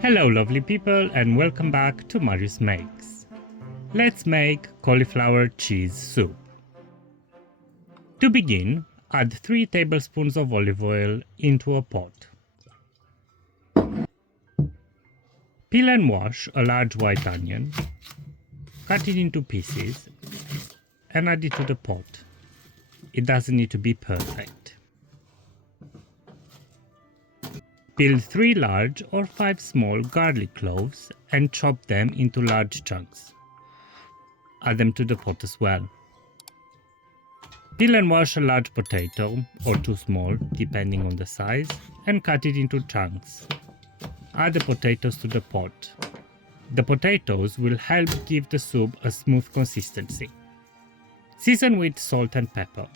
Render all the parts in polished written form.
Hello lovely people and welcome back to Marius Makes. Let's make cauliflower cheese soup. To begin, add 3 tablespoons of olive oil into a pot. Peel and wash a large white onion, cut it into pieces and add it to the pot. It doesn't need to be perfect. Peel 3 large or 5 small garlic cloves and chop them into large chunks. Add them to the pot as well. Peel and wash a large potato, or 2 small, depending on the size, and cut it into chunks. Add the potatoes to the pot. The potatoes will help give the soup a smooth consistency. Season with salt and pepper.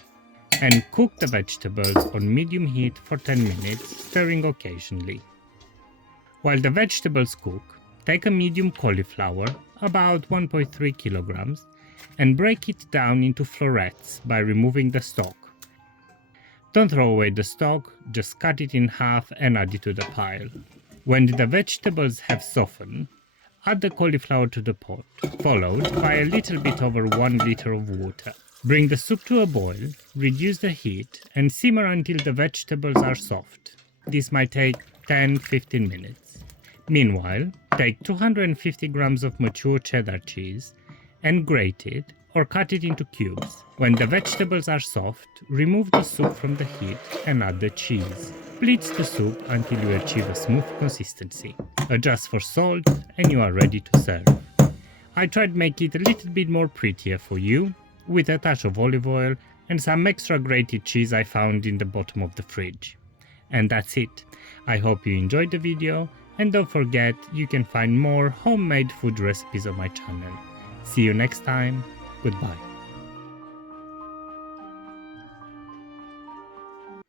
And cook the vegetables on medium heat for 10 minutes, stirring occasionally. While the vegetables cook, take a medium cauliflower, about 1.3 kilograms, and break it down into florets by removing the stalk. Don't throw away the stalk, just cut it in half and add it to the pile. When the vegetables have softened, add the cauliflower to the pot, followed by a little bit over 1 liter of water. Bring the soup to a boil, reduce the heat, and simmer until the vegetables are soft. This might take 10-15 minutes. Meanwhile, take 250 grams of mature cheddar cheese and grate it or cut it into cubes. When the vegetables are soft, remove the soup from the heat and add the cheese. Blitz the soup until you achieve a smooth consistency. Adjust for salt and you are ready to serve. I tried to make it a little bit more prettier for you, with a touch of olive oil and some extra grated cheese I found in the bottom of the fridge. And that's it. I hope you enjoyed the video, and don't forget you can find more homemade food recipes on my channel. See you next time. Goodbye.